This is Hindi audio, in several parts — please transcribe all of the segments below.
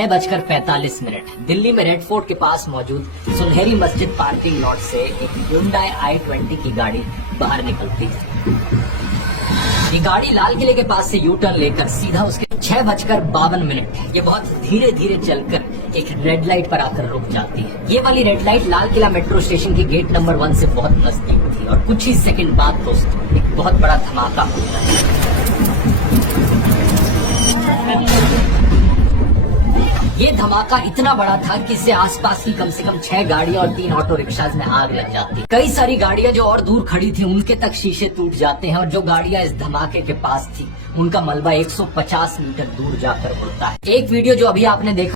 6:45 दिल्ली में रेड फोर्ट के पास मौजूद सुनहरी मस्जिद पार्किंग लॉट से एक Hyundai i20 की गाड़ी बाहर निकलती है। ये गाड़ी लाल किले के पास से यू टर्न लेकर सीधा उसके 6:52 ये बहुत धीरे धीरे चलकर एक रेड लाइट पर आकर रुक जाती है। ये वाली red light Lal Qila metro station के गेट नंबर 1 से बहुत नजदीक थी और कुछ ही सेकंड बाद दोस्तों एक बहुत बड़ा धमाका होता है। ये धमाका इतना बड़ा था कि इससे आसपास की कम से कम 6 गाड़ियां और 3 ऑटो रिक्शाज में आग लग जाती। कई सारी गाड़ियां जो और दूर खड़ी थी उनके तक शीशे टूट जाते हैं और जो गाड़ियां इस धमाके के पास थी उनका मलबा 150 मीटर दूर जाकर उड़ता है। एक वीडियो जो अभी आपने देखा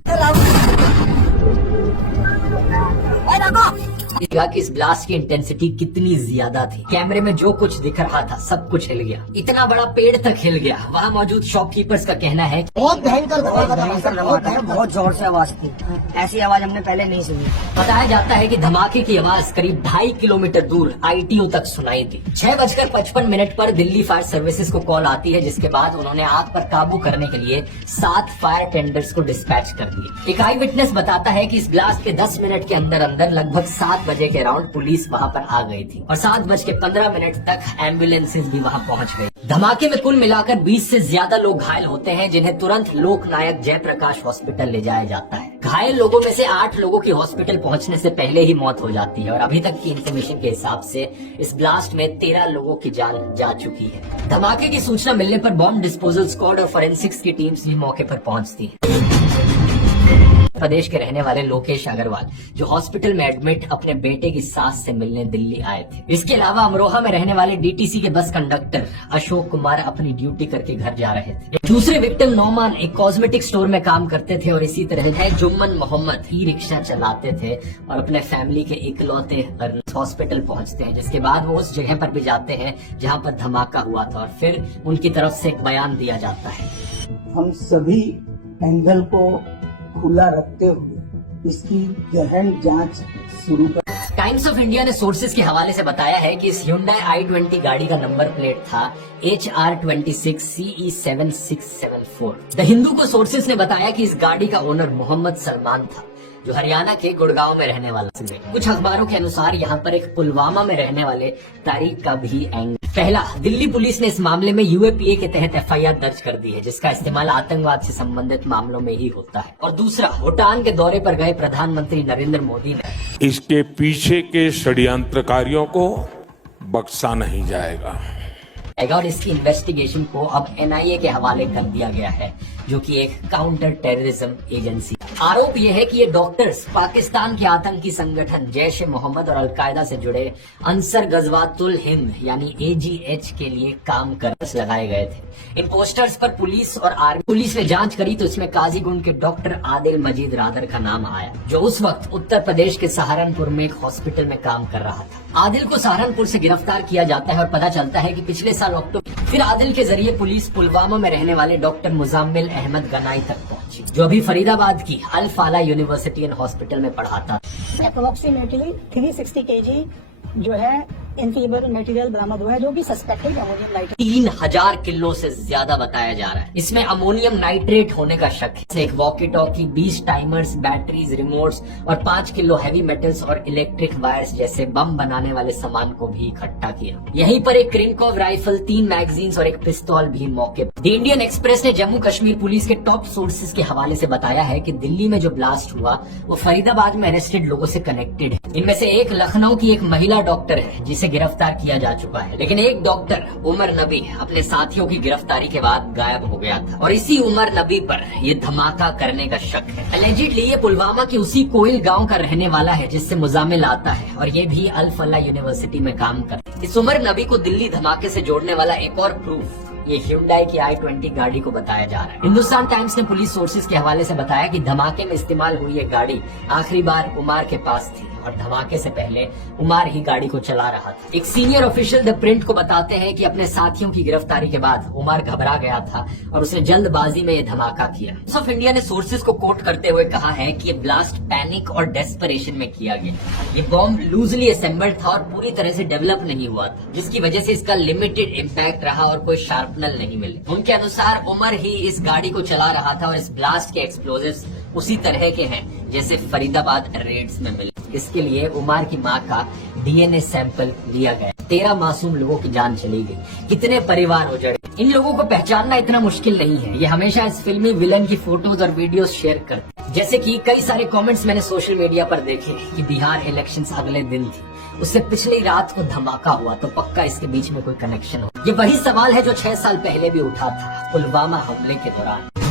कि इस ब्लास्ट की इंटेंसिटी कितनी ज्यादा थी। कैमरे में जो कुछ दिख रहा था सब कुछ हिल गया, इतना बड़ा पेड़ तक हिल गया। वहाँ मौजूद शॉपकीपर्स का कहना है बहुत भयंकर धमाका, बहुत जोर से आवाज थी, ऐसी आवाज हमने पहले नहीं सुनी। बताया जाता है कि धमाके की आवाज करीब 2.5 किलोमीटर दूर ITO तक सुनाई दी। 6:55 पर दिल्ली फायर सर्विसेज को कॉल आती है, जिसके बाद उन्होंने आग पर काबू करने के लिए 7 फायर टेंडर्स को डिस्पैच कर दिए। एक आई विटनेस बताता है कि इस ब्लास्ट के 10 मिनट के अंदर अंदर लगभग 7 बजे के अराउंड पुलिस वहां पर आ गई थी और 7:15 तक एम्बुलेंसेज भी वहां पहुंच गई। धमाके में कुल मिलाकर 20 से ज्यादा लोग घायल होते हैं, जिन्हें तुरंत लोकनायक जयप्रकाश हॉस्पिटल ले जाया जाता है। घायल लोगों में से 8 लोगों की हॉस्पिटल पहुंचने से पहले ही मौत हो जाती है और अभी तक की इंफॉर्मेशन के हिसाब से इस ब्लास्ट में 13 लोगों की जान जा चुकी है। धमाके की सूचना मिलने पर बॉम्ब डिस्पोजल स्क्वाड और फोरेंसिक्स की टीम्स भी मौके पर पहुंचती है। प्रदेश के रहने वाले लोकेश अग्रवाल जो हॉस्पिटल में एडमिट अपने बेटे की सास से मिलने दिल्ली आए थे। इसके अलावा अमरोहा में रहने वाले DTC के बस कंडक्टर अशोक कुमार अपनी ड्यूटी करके घर जा रहे थे। दूसरे विक्टिम नौमान एक कॉस्मेटिक स्टोर में काम करते थे और इसी तरह है जुम्मन मोहम्मद ई रिक्शा चलाते थे और अपने फैमिली के इकलौते हॉस्पिटल पहुंचते हैं, जिसके बाद वो उस जगह पर भी जाते हैं जहां पर धमाका हुआ था और फिर उनकी तरफ से एक बयान दिया जाता है। हम सभी एंगल को खुला रखते हुए इसकी गहन जांच शुरू कर। टाइम्स ऑफ इंडिया ने सोर्सेज के हवाले से बताया है कि इस Hyundai i20 गाड़ी का नंबर प्लेट था HR26 CE7674। द हिंदू को सोर्सेज ने बताया कि इस गाड़ी का ओनर मोहम्मद सलमान था, जो हरियाणा के गुड़गांव में रहने वाला था। कुछ अखबारों के अनुसार यहाँ पर एक पुलवामा में रहने वाले तारिक का भी एंगल। पहला, दिल्ली पुलिस ने इस मामले में UAPA के तहत FIR दर्ज कर दी है, जिसका इस्तेमाल आतंकवाद से संबंधित मामलों में ही होता है। और दूसरा, भूटान के दौरे पर गए प्रधानमंत्री नरेंद्र मोदी ने इसके पीछे के षड्यंत्रकारियों को बख्शा नहीं जाएगा और इसकी इन्वेस्टिगेशन को अब NIA के हवाले कर दिया गया है, जो कि एक काउंटर टेररिज्म एजेंसी। आरोप यह है कि ये डॉक्टर्स पाकिस्तान के आतंकी संगठन जैश ए मोहम्मद और अलकायदा से जुड़े अंसर गजवातुल हिंद यानी AGH के लिए काम कर लगाए गए थे। इन पोस्टर्स पर पुलिस और आर्मी पुलिस ने जांच करी तो इसमें काजीगुंड के डॉक्टर आदिल मजीद रादर का नाम आया, जो उस वक्त उत्तर प्रदेश के सहारनपुर में एक हॉस्पिटल में काम कर रहा था। आदिल को सहारनपुर से गिरफ्तार किया जाता है और पता चलता है कि पिछले साल अक्टूबर फिर आदिल के जरिए पुलिस पुलवामा में रहने वाले डॉक्टर मुजाम्मिल अहमद गनाई तक पहुंची, जो अभी फरीदाबाद की अल फाला यूनिवर्सिटी एंड हॉस्पिटल में पढ़ाता। अप्रोक्सीमेटली 360 kg जो है इनफ्लेमेबल मटेरियल बरामद हुआ है, जो कि सस्पेक्टेड अमोनियम नाइट्रेट 3000 किलो से ज्यादा बताया जा रहा है। इसमें अमोनियम नाइट्रेट होने का शक है। एक walkie talkie, 20 timers, batteries, remotes और 5 किलो हैवी मेटल्स और इलेक्ट्रिक वायर्स जैसे बम बनाने वाले सामान को भी इकट्ठा किया। यहीं पर एक क्रिनकॉव राइफल, 3 मैगजीन्स और एक पिस्तौल भी मौके पर। द इंडियन एक्सप्रेस ने जम्मू कश्मीर पुलिस के टॉप सोर्सेज के हवाले से बताया है कि दिल्ली में जो ब्लास्ट हुआ वो फरीदाबाद में अरेस्टेड लोगों से कनेक्टेड है। इनमें से एक लखनऊ की एक महिला डॉक्टर है जिसे गिरफ्तार किया जा चुका है, लेकिन एक डॉक्टर उमर नबी अपने साथियों की गिरफ्तारी के बाद गायब हो गया था और इसी उमर नबी पर ये धमाका करने का शक है। एलिजिडली ये पुलवामा के उसी कोयल गांव का रहने वाला है जिससे मुजामिल आता है और ये भी अल फला यूनिवर्सिटी में काम करता है। इस उमर नबी को दिल्ली धमाके से जोड़ने वाला एक और प्रूफ ये Hyundai की i20 गाड़ी को बताया जा रहा है। हिंदुस्तान टाइम्स ने पुलिस सोर्सेज के हवाले से बताया कि धमाके में इस्तेमाल हुई ये गाड़ी आखिरी बार उमर के पास थी और धमाके से पहले उमर ही गाड़ी को चला रहा था। एक सीनियर ऑफिशियल द प्रिंट को बताते हैं कि अपने साथियों की गिरफ्तारी के बाद उमर घबरा गया था और उसने जल्दबाजी में यह धमाका किया। टाइम्स ऑफ इंडिया ने सोर्सेज को कोट करते हुए कहा है कि ये ब्लास्ट पैनिक और डेस्परेशन में किया गया। ये बॉम्ब लूजली असेंबल्ड था और पूरी तरह से डेवलप नहीं हुआ था, जिसकी वजह से इसका लिमिटेड इम्पैक्ट रहा और कोई शार्पनर नहीं मिले। उनके अनुसार उमर ही इस गाड़ी को चला रहा था और इस ब्लास्ट के एक्सप्लोजिव्स उसी तरह के हैं जैसे फरीदाबाद रेड्स में मिले। इसके लिए उमर की मां का डीएनए सैंपल लिया गया। 13 मासूम लोगों की जान चली गई। कितने परिवार उजड़े। इन लोगों को पहचानना इतना मुश्किल नहीं है। ये हमेशा इस फिल्मी विलन की फोटोज और वीडियोस शेयर करते हैं। जैसे कि कई सारे कमेंट्स मैंने सोशल मीडिया पर देखे कि बिहार इलेक्शंस अगले दिन थी, उससे पिछली रात को धमाका हुआ, तो पक्का इसके बीच में कोई कनेक्शन हो। ये वही सवाल है जो 6 साल पहले भी उठा था पुलवामा हमले के दौरान।